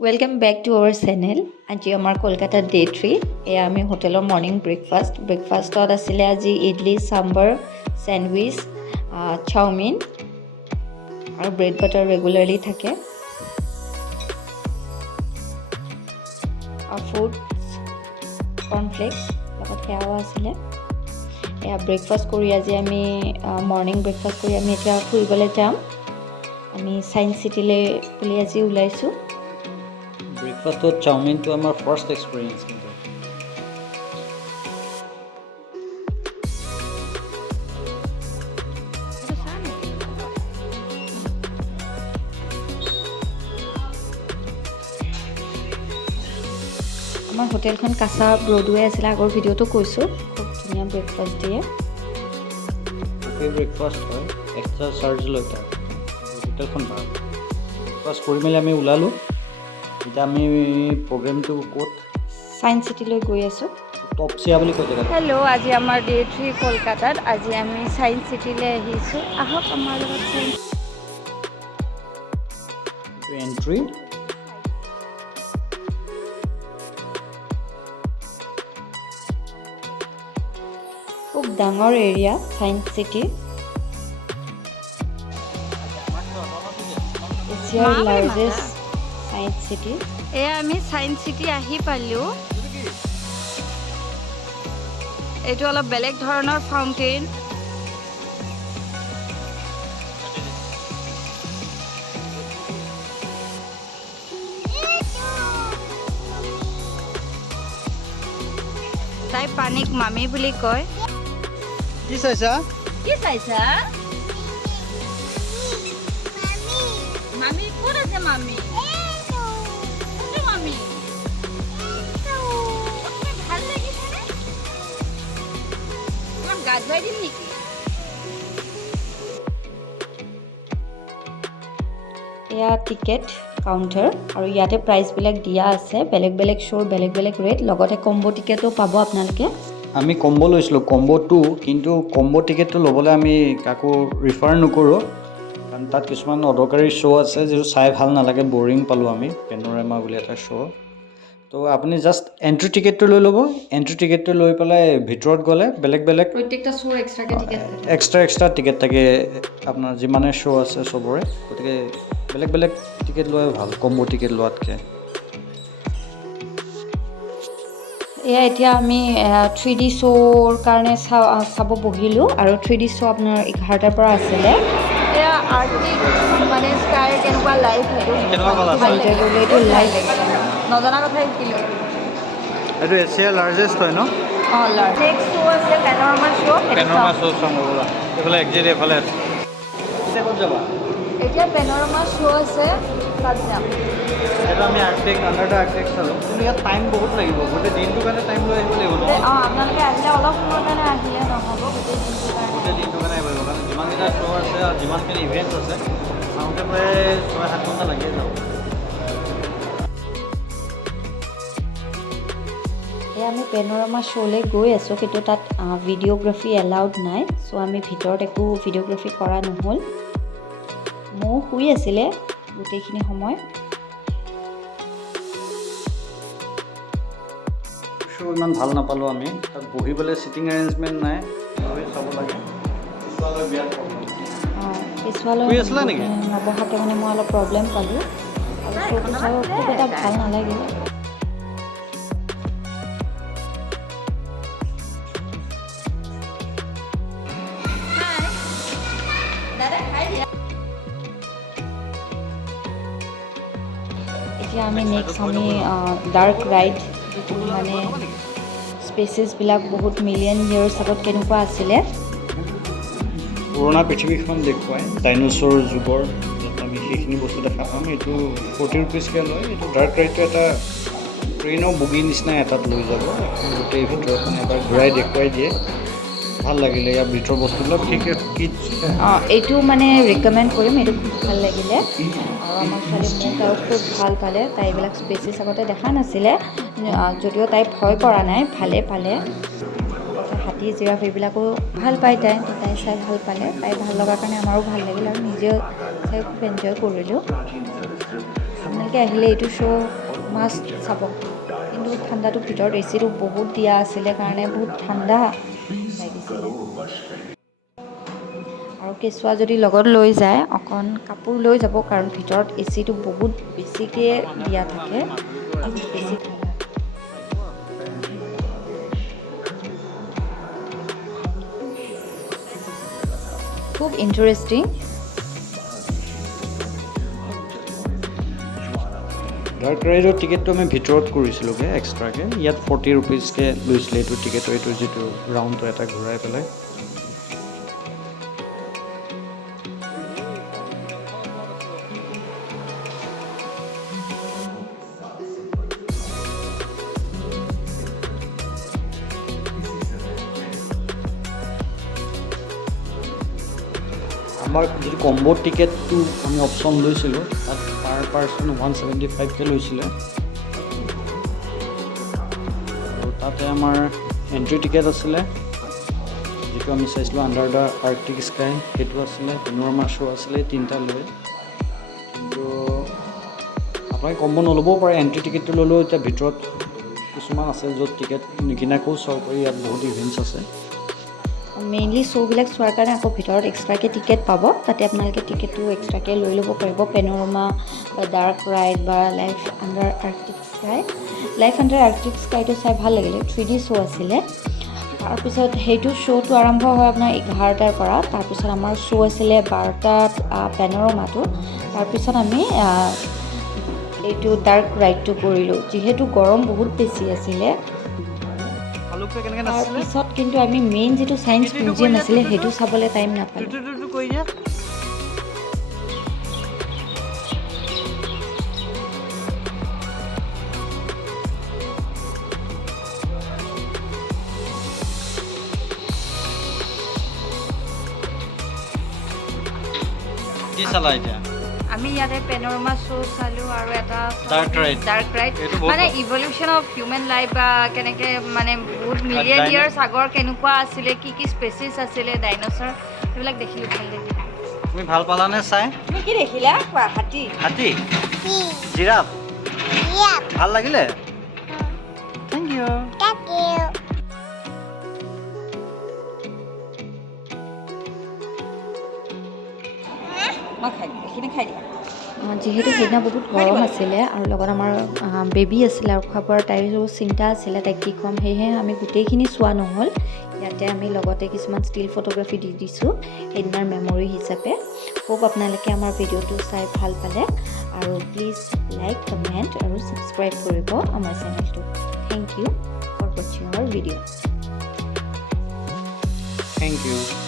Welcome back to our channel. আজি আমাৰ Kolkata day 3 এয়া আমি হোটেলৰ মৰ্নিং ব্ৰেকফাষ্টত আছিলে আজি ইডলি সাম্বাৰ স্যান্ডউইচ চাওমিন আৰু ব্ৰেড বাটাৰ ৰেগুলাৰলি থাকে ফুড কৰ্নফ্লেক্স লগত সেয়াও আছিলে এয়া ব্ৰেকফাষ্ট কৰি আজি আমি মৰ্নিং ব্ৰেকফাষ্ট কৰি আমি এতিয়া ফুৰিবলৈ যাম আমি সায়েন্স চিটিলৈ বুলি আজি ওলাইছোঁ ব্ৰেকফাষ্টত চাওমিনটো আমাৰ ফাৰ্ষ্ট এক্সপিৰিয়েঞ্চ কিন্তু আমাৰ হোটেলখন কাঁচা ব্ৰডৱে আছিলে আগৰ ভিডিঅ'টো কৈছোঁ খুব ধুনীয়া ব্ৰেকফাষ্ট দিয়ে ব্ৰেকফাষ্ট হয় এক্সট্ৰা চাৰ্জ লয় তাৰ হোটেলখন ভাল ব্ৰেকফাষ্ট কৰি মেলি আমি ওলালোঁ এতিয়া আমি প্ৰগ্ৰেমটো ক'ত সায়েন্স চিটিলৈ গৈ আছোঁ টপচিয়া বুলি কয় জেগাটো হেল্ল' আজি আমাৰ ডে 3 কলকাতাত আজি আমি সায়েন্স চিটিলৈ আহিছোঁ আহক আমাৰ লগত এণ্ট্ৰি খুব ডাঙৰ এৰিয়া সায়েন্স চিটি এছিয়াৰ লাৰ্জেষ্ট সায়েন্স চিটি এয়া আমি সায়েন্স চিটি আহি পালোঁ এইটো অলপ বেলেগ ধৰণৰ ফাউণ্টেইন তাই পানীক মামী বুলি কয় কি চাইছা মামী ক'ত আছে মামী মামী ভাল লাগিছেনে তোমাক গা ধুৱাই দিম নেকি এয়া টিকেট কাউণ্টাৰ আৰু ইয়াতে প্ৰাইচবিলাক দিয়া আছে বেলেগ বেলেগ শ্ব'ৰ বেলেগ বেলেগ ৰেট লগতে কম্বো টিকেটো পাব আপোনালোকে আমি কম্বো লৈছিলোঁ কম্বো 2 কিন্তু কম্বো টিকেটটো ল'বলৈ আমি কাকো ৰিফাৰ নকৰোঁ কাৰণ তাত কিছুমান অদৰকাৰী শ্ব' আছে যিটো চাই ভাল নালাগে বৰিং পালোঁ আমি পেনোৰামা বুলি এটা শ্ব' তো আপুনি জাষ্ট এণ্ট্ৰি টিকেটটো লৈ ল'ব এণ্ট্ৰি টিকেটটো লৈ পেলাই ভিতৰত গ'লে বেলেগ বেলেগ প্ৰত্যেকটা শ্ব'ৰ এক্সট্ৰাকৈ টিকেট এক্সট্ৰা টিকেট থাকে আপোনাৰ যিমানে শ্ব' আছে চবৰে গতিকে বেলেগ বেলেগ টিকেট লোৱাই ভাল কম্বো টিকেট লোৱাতকৈ এয়া এতিয়া আমি 3D শ্ব'ৰ কাৰণে চাব বহিলোঁ আৰু 3D শ্ব' আপোনাৰ 11টাৰ পৰা আছিলে এয়া আৰ্টিক মানে স্কাই কেনেকুৱা লাইভ সেইটো এইটো লাইভ নজনা কথাই শিকিলোঁ এইটো এছিয়াৰ লাৰ্জেষ্ট হয় ন অঁ নেক্সট শ্ব' আছে পেনৰামা শ্ব' চাম ৰ'বা এইফালে একজেক্ট এইফালে আছে ক'ত যাবা এতিয়া পেনৰামা শ্ব' আছে তাত যাম এইটো আমি আণ্ডাৰ আৰ্টেক্ট চালোঁ কিন্তু ইয়াত টাইম বহুত লাগিব গোটেই দিনটোৰ কাৰণে টাইম লৈ আহিব লাগিব ন অঁ আপোনালোকে আহিলে অলপ সময়ৰ কাৰণে আহিলে নহ'ব গোটেই দিনটোৰ কাৰণে গোটেই দিনটোৰ কাৰণে আহিব কাৰণ যিমানকেইটা শ্ব' আছে আৰু যিমানখিনি ইভেণ্ট আছে চাওঁতে প্ৰায় 6-7 ঘণ্টা লাগিয়ে যাব এয়া আমি পেনৰামা শ্ব'লৈ গৈ আছোঁ কিন্তু তাত ভিডিঅ'গ্ৰাফী এলাউড নাই চ' আমি ভিতৰত একো ভিডিঅ'গ্ৰাফী কৰা নহ'ল ময়ো শুই আছিলে গোটেইখিনি সময় শ্ব' ইমান ভাল নাপালোঁ আমি তাত বহিবলৈ ছিটিং এৰেঞ্জমেণ্ট নাই চাব লাগে পিছুৱালৈ নবহাতে মানে মই অলপ প্ৰব্লেম পালোঁ আৰু শ্ব'টো চাই খুব এটা ভাল নালাগিলে এতিয়া আমি নেক্সট আমি ডাৰ্ক ৰাইড যিটো মানে স্পেচেছবিলাক বহুত মিলিয়ন ইয়াৰ্ছ আগত কেনেকুৱা আছিলে পুৰণা পৃথিৱীখন দেখুৱাই ডাইন'ছৰ যুগৰ ইয়াত আমি সেইখিনি বস্তু দেখা পাম এইটো 40 ৰুপিজকৈ লয় এইটো ডাৰ্ক ৰাইডটো এটা ট্ৰেইনৰ বগী নিচিনা এটাত লৈ যাব গোটেই ভিতৰখন এবাৰ ঘূৰাই দেখুৱাই দিয়ে ভাল লাগিলে ইয়াৰ ভিতৰৰ বস্তুবিলাক এইটো মানে ৰিকমেণ্ড কৰিম এইটো খুব ভাল লাগিলে আৰু আমাৰ ছোৱালী মোক আৰু খুব ভাল পালে তাই এইবিলাক স্পেচেছ আগতে দেখা নাছিলে যদিও তাই ভয় কৰা নাই ভালে পালে হাতী জিৰাফ এইবিলাকো ভাল পায় তাই চাই ভাল পালে তাই ভাল লগাৰ কাৰণে আমাৰো ভাল লাগিল আৰু নিজেও চাই খুব এনজয় কৰিলোঁ আপোনালোকে আহিলে এইটো শ্ব' মাষ্ট চাব। কিন্তু ঠাণ্ডাটো ভিতৰত এচিটো বহুত দিয়া আছিলে কাৰণে বহুত ঠাণ্ডা লাগিছিলে। আৰু কেঁচুৱা যদি লগত লৈ যায় অকণ কাপোৰ লৈ যাব, কাৰণ ভিতৰত এচিটো বহুত বেছিকৈ দিয়া থাকে, বহুত বেছি ঠাণ্ডা। খুব ইণ্টাৰেষ্টিং। ডাৰ্ক ৰাইডৰ টিকেটটো আমি ভিতৰত কৰিছিলোঁগৈ এক্সট্ৰাকৈ। ইয়াত 40 ৰুপিজকৈ লৈছিলে এইটো টিকেটৰ, এইটো যিটো ৰাউণ্ডটো এটা ঘূৰাই পেলাই। আমাৰ যিটো কম্ব' টিকেটটো আমি অপশ্যন লৈছিলোঁ তাত পাৰ পাৰ্চন 175কৈ লৈছিলে। আৰু তাতে আমাৰ এণ্ট্ৰি টিকেট আছিলে, যিটো আমি চাইছিলোঁ আণ্ডাৰ দ্য আৰ্কটিক স্কাই, সেইটো আছিলে। পেনোৰামা শ্ব' আছিলে, তিনিটা লৈ। কিন্তু আপোনালোকে কম্ব' নল'বও পাৰে, এণ্ট্ৰি টিকেটটো ল'লেও এতিয়া ভিতৰত কিছুমান আছে য'ত টিকেট নিকিনাকৈও চাব পাৰি। ইয়াত বহুত ইভেণ্টছ আছে। মেইনলি শ্ব'বিলাক চোৱাৰ কাৰণে আকৌ ভিতৰত এক্সট্ৰাকৈ টিকেট পাব, তাতে আপোনালোকে টিকেটটো এক্সট্ৰাকৈ লৈ ল'ব পাৰিব। পেনোৰামা বা ডাৰ্ক ৰাইড বা life under Arctic sky. Life under Arctic স্কাইটো চাই ভাল লাগিলে, 3D শ্ব' আছিলে। তাৰপিছত সেইটো শ্ব'টো আৰম্ভ হয় আপোনাৰ 11টাৰ পৰা। তাৰপিছত আমাৰ শ্ব' আছিলে 12টাত পেনোৰামাটো। তাৰপিছত আমি এইটো ডাৰ্ক ৰাইডটো কৰিলোঁ, যিহেতু গৰম বহুত বেছি আছিলে। তাৰপিছত কিন্তু আমি মেইন যিটো ছায়েন্স মিউজিয়াম আছিলে সেইটো চাবলৈ টাইম নাপালোঁ। কি চালা এতিয়া? আমি ইয়াতে পেনোৰামা শ্ব' চালোঁ আৰু এটা ডাৰ্ক ৰাইড। মানে ইভলিউশ্যন অফ হিউমেন লাইফ বা কেনেকৈ মানে বহুত মিলিয়ন ইয়াৰ্ছ আগৰ কেনেকুৱা আছিলে, কি কি স্পেচিছ আছিলে, ডাইন'ছৰ, সেইবিলাক দেখিলোঁ, ভাল লাগিলে। তুমি ভাল পালানে চাই? তুমি কি দেখিলা? কোৱা। হাতী। হাতী? জিৰাফ? ভাল লাগিলে? Thank you. যিহেতু সেইদিনা বহুত গৰম আছিলে আৰু লগত আমাৰ বেবী আছিলে আৰু খোৱা বোৱাৰ তাইৰো চিন্তা আছিলে তাইক কি খুৱাম, সেয়েহে আমি গোটেইখিনি চোৱা নহ'ল। ইয়াতে আমি লগতে কিছুমান ষ্টিল ফটোগ্ৰাফী দি দিছোঁ সেইদিনাৰ মেমৰি হিচাপে। হোপ আপোনালোকে আমাৰ ভিডিঅ'টো চাই ভাল পালে, আৰু প্লিজ লাইক, কমেণ্ট আৰু ছাবস্ক্ৰাইব কৰিব আমাৰ চেনেলটো। থেংক ইউ ফৰ ৱাচিং আৱাৰ ভিডিঅ'। Thank you.